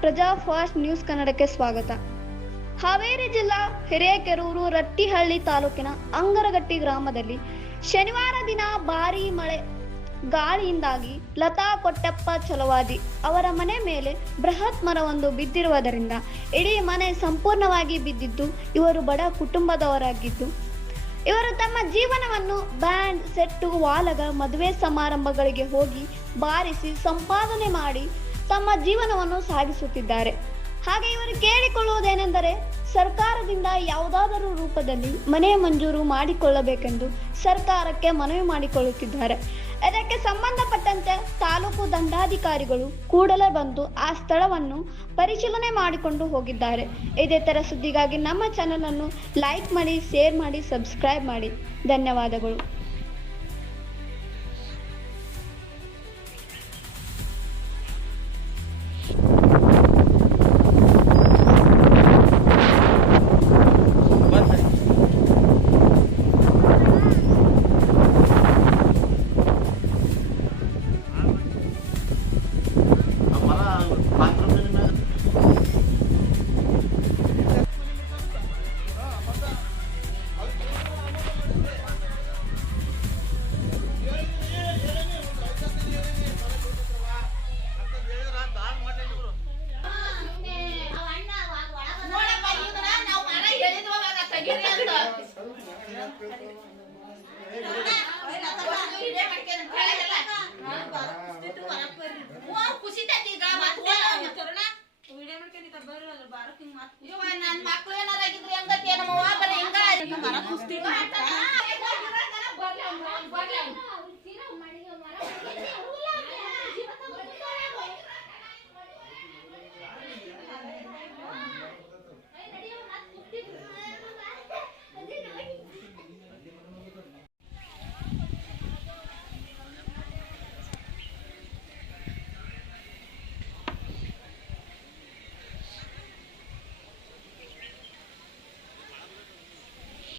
ಪ್ರಜಾ fast news ಕನ್ನಡಕ್ಕೆ ಸ್ವಾಗತ. ಹಾವೇರಿ ಜಿಲ್ಲಾ ಹಿರೇಕೆರೂರು ರಟ್ಟಿಹಳ್ಳಿ ತಾಲೂಕಿನ ಅಂಗರಗಟ್ಟಿ ಗ್ರಾಮದಲ್ಲಿ ಶನಿವಾರ ದಿನ ಭಾರೀ ಮಳೆ, ಗಾಳಿಯಿಂದಾಗಿ ಲತಾ ಕೊಟ್ಟಪ್ಪ ಚಲವಾದಿ ಅವರ ಮನೆ ಮೇಲೆ ಬೃಹತ್ ಮರವೊಂದು ಬಿದ್ದಿರುವುದರಿಂದ ಇಡೀ ಮನೆ ಸಂಪೂರ್ಣವಾಗಿ ಬಿದ್ದಿದ್ದು ಇವರು ಬಡ ಕುಟುಂಬದವರಾಗಿದ್ದು. ಇವರು ತಮ್ಮ ಜೀವನವನ್ನು ಬ್ಯಾಂಡ್, ಸೆಟ್ಟು, ವಾಲಗ ಮದುವೆ ಸಮಾರಂಭಗಳಿಗೆ ಹೋಗಿ ಬಾರಿಸಿ ಸಂಪಾದನೆ ಮಾಡಿ ತಮ್ಮ ಜೀವನವನ್ನು ಸಾಗಿಸುತ್ತಿದ್ದಾರೆ. ಹಾಗೆ ಇವರು ಕೇಳಿಕೊಳ್ಳುವುದೇನೆಂದರೆ, ಸರ್ಕಾರದಿಂದ ಯಾವುದಾದರೂ ರೂಪದಲ್ಲಿ ಮನೆ ಮಂಜೂರು ಮಾಡಿಕೊಳ್ಳಬೇಕೆಂದು ಸರ್ಕಾರಕ್ಕೆ ಮನವಿ ಮಾಡಿಕೊಳ್ಳುತ್ತಿದ್ದಾರೆ. ಇದಕ್ಕೆ ಸಂಬಂಧಪಟ್ಟಂತೆ ತಾಲೂಕು ದಂಡಾಧಿಕಾರಿಗಳು ಕೂಡಲೇ ಬಂದು ಆ ಸ್ಥಳವನ್ನು ಪರಿಶೀಲನೆ ಮಾಡಿಕೊಂಡು ಹೋಗಿದ್ದಾರೆ. ಇದೇ ಥರ ಸುದ್ದಿಗಾಗಿ ನಮ್ಮ ಚಾನಲನ್ನು ಲೈಕ್ ಮಾಡಿ ಶೇರ್ ಮಾಡಿ ಸಬ್ಸ್ಕ್ರೈಬ್ ಮಾಡಿ. ಧನ್ಯವಾದಗಳು. ಖುಷಿ ತರ್ಣ ವಿಡಿಯೋ ಮಾಡ್ಕೊಂಡು ಬರೋಲ್ಲ ಬಾರಕ್ಕೆ ಹಿಂಗೆ ಮಕ್ಳು ಏನೋ